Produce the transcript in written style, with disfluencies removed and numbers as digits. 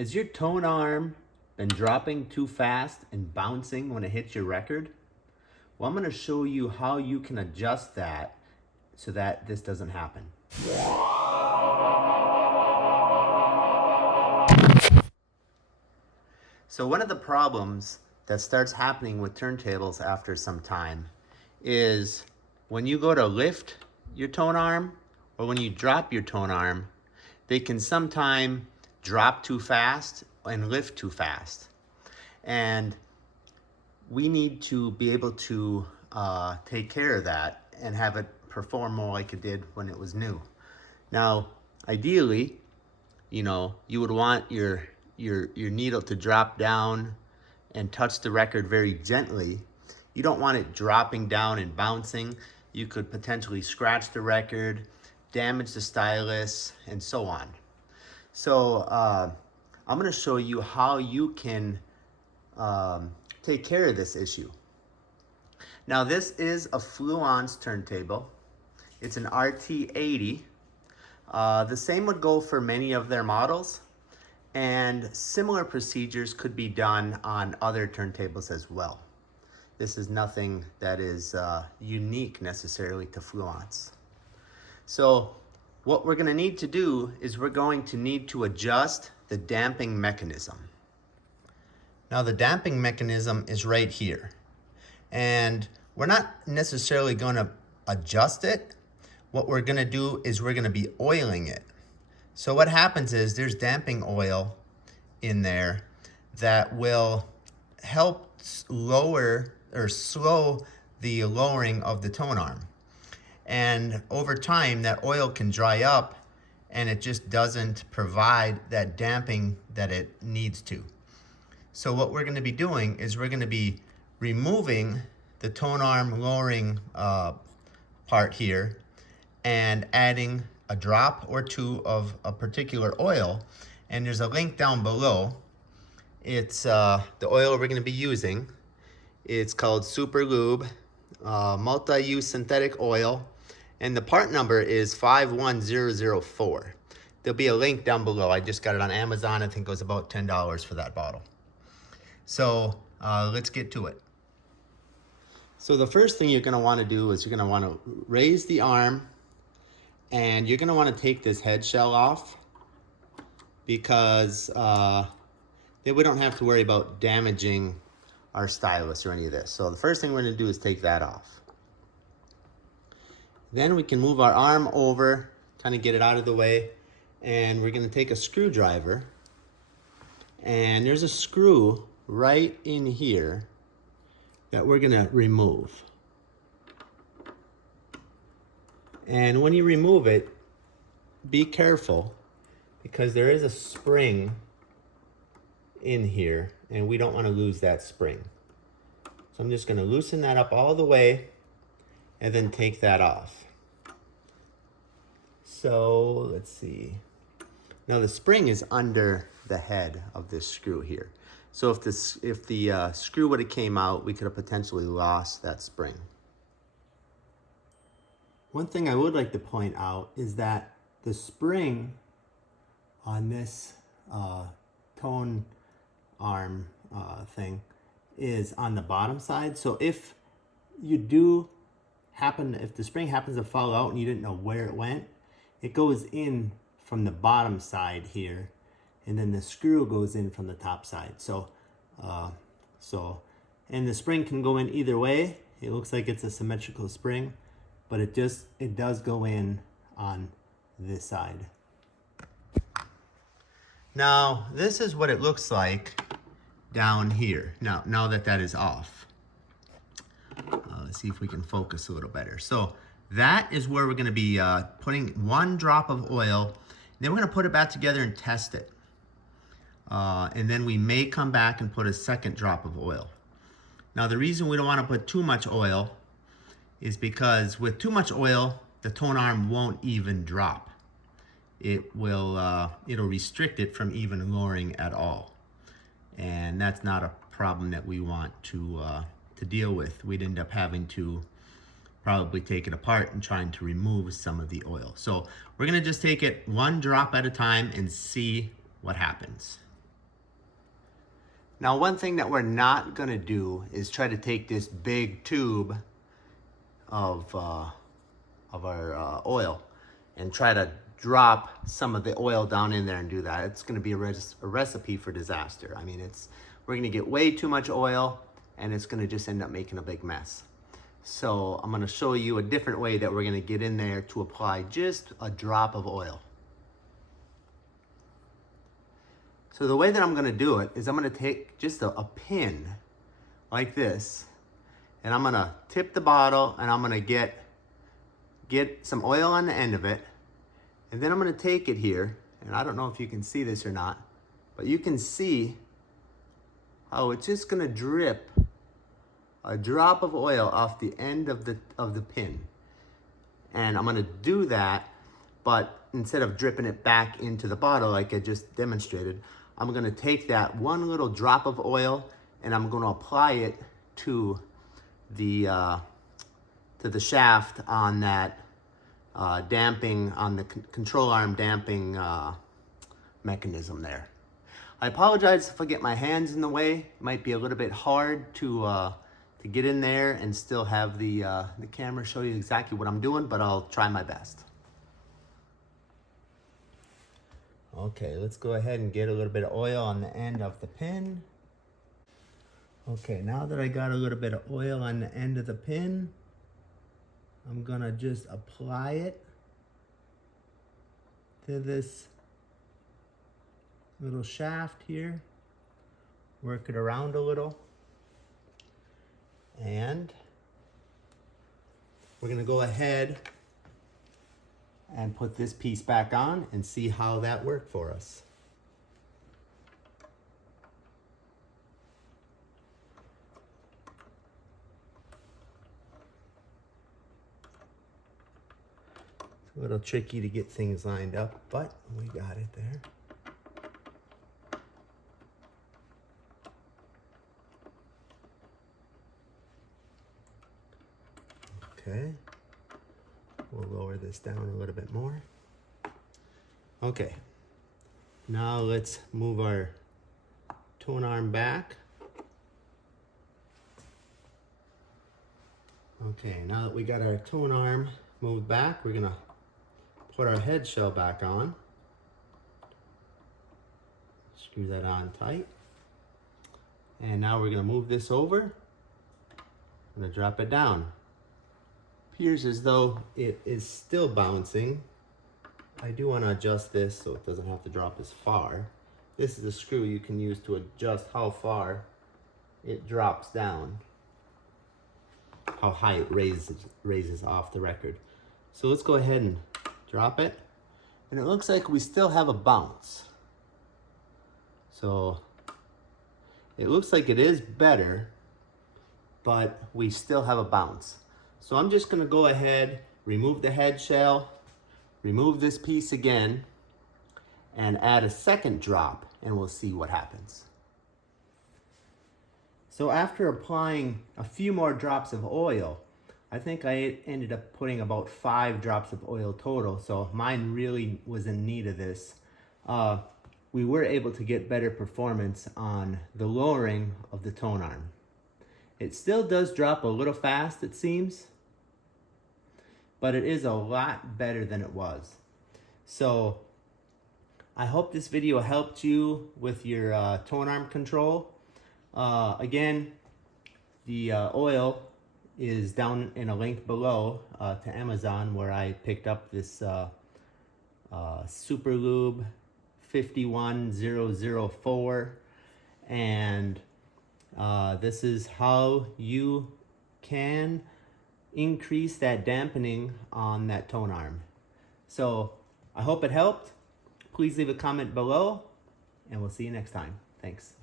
Has your tone arm been dropping too fast and bouncing when it hits your record? Well, I'm going to show you how you can adjust that so that this doesn't happen. So one of the problems that starts happening with turntables after some time is when you go to lift your tone arm or when you drop your tone arm, they can sometimes drop too fast and lift too fast. And we need to be able to take care of that and have it perform more like it did when it was new. Now, ideally, you would want your needle to drop down and touch the record very gently. You don't want it dropping down and bouncing. You could potentially scratch the record, damage the stylus, and so on. So I'm going to show you how you can take care of this issue. Now this is a Fluence turntable. It's an RT80. The same would go for many of their models, and similar procedures could be done on other turntables as well. This is nothing that is unique necessarily to Fluence. So what we're going to need to do is we're going to need to adjust the damping mechanism. Now the damping mechanism is right here, and we're not necessarily going to adjust it. What we're going to do is we're going to be oiling it. So what happens is there's damping oil in there that will help lower or slow the lowering of the tone arm. And over time that oil can dry up and it just doesn't provide that damping that it needs to. So what we're going to be doing is we're going to be removing the tone arm lowering part here and adding a drop or two of a particular oil. And there's a link down below. It's the oil we're going to be using. It's called Super Lube multi-use synthetic oil, and the part number is 51004. There'll be a link down below. I just got it on Amazon. I think it was about $10 for that bottle. So let's get to it. So the first thing you're going to want to do is you're going to want to raise the arm, and you're going to want to take this head shell off because then we don't have to worry about damaging our stylus or any of this. So the first thing we're going to do is take that off. Then we can move our arm over, kind of get it out of the way, and we're going to take a screwdriver, and there's a screw right in here that we're going to remove. And when you remove it, be careful because there is a spring in here and we don't want to lose that spring. So I'm just going to loosen that up all the way and then take that off. So let's see. Now the spring is under the head of this screw here. So if the screw would have came out, we could have potentially lost that spring. One thing I would like to point out is that the spring on this tone arm thing is on the bottom side. So if the spring happens to fall out and you didn't know where it went, it goes in from the bottom side here, and then the screw goes in from the top side. And the spring can go in either way. It looks like it's a symmetrical spring, but it does go in on this side. Now this is what it looks like down here. Now that is off. Let's see if we can focus a little better. So that is where we're going to be putting 1 drop of oil. Then we're going to put it back together and test it. And then we may come back and put a 2nd drop of oil. Now the reason we don't want to put too much oil is because with too much oil, the tone arm won't even drop. It'll restrict it from even lowering at all. And that's not a problem that we want to deal with. We'd end up having to probably take it apart and trying to remove some of the oil. So we're gonna just take it 1 drop at a time and see what happens. Now, one thing that we're not gonna do is try to take this big tube of our oil and try to drop some of the oil down in there and do that. It's gonna be a recipe for disaster. I mean, we're gonna get way too much oil and it's gonna just end up making a big mess. So I'm gonna show you a different way that we're gonna get in there to apply just a drop of oil. So the way that I'm gonna do it is I'm gonna take just a pin like this, and I'm gonna tip the bottle and I'm gonna get some oil on the end of it. And then I'm gonna take it here, and I don't know if you can see this or not, but you can see how it's just gonna drip a drop of oil off the end of the pin. And I'm gonna do that, but instead of dripping it back into the bottle like I just demonstrated, I'm gonna take that one little drop of oil and I'm gonna apply it to the shaft on that damping, on the control arm damping mechanism there. I apologize if I get my hands in the way. It might be a little bit hard to get in there and still have the camera show you exactly what I'm doing, but I'll try my best. Okay, let's go ahead and get a little bit of oil on the end of the pin. Okay, now that I got a little bit of oil on the end of the pin, I'm gonna just apply it to this little shaft here, work it around a little, and we're gonna go ahead and put this piece back on and see how that worked for us. It's a little tricky to get things lined up, but we got it there. Okay. We'll lower this down a little bit more. Okay, now let's move our Tonearm back. Okay, now that we got our Tonearm moved back, we're gonna put our head shell back on. Screw that on tight. And now we're gonna move this over. I'm gonna drop it down. Appears as though it is still bouncing. I do want to adjust this so it doesn't have to drop as far. This is a screw you can use to adjust how far it drops down, how high it raises off the record. So let's go ahead and drop it. And it looks like we still have a bounce. So it looks like it is better, but we still have a bounce. So I'm just gonna go ahead, remove the head shell, remove this piece again, and add a second drop, and we'll see what happens. So after applying a few more drops of oil, I think I ended up putting about 5 drops of oil total, so mine really was in need of this. We were able to get better performance on the lowering of the Tonearm. It still does drop a little fast, it seems, but it is a lot better than it was. So I hope this video helped you with your Tonearm control. Again, the oil is down in a link below to Amazon, where I picked up this Super Lube 51004, and this is how you can increase that dampening on that Tonearm. So I hope it helped. Please leave a comment below, and we'll see you next time. Thanks.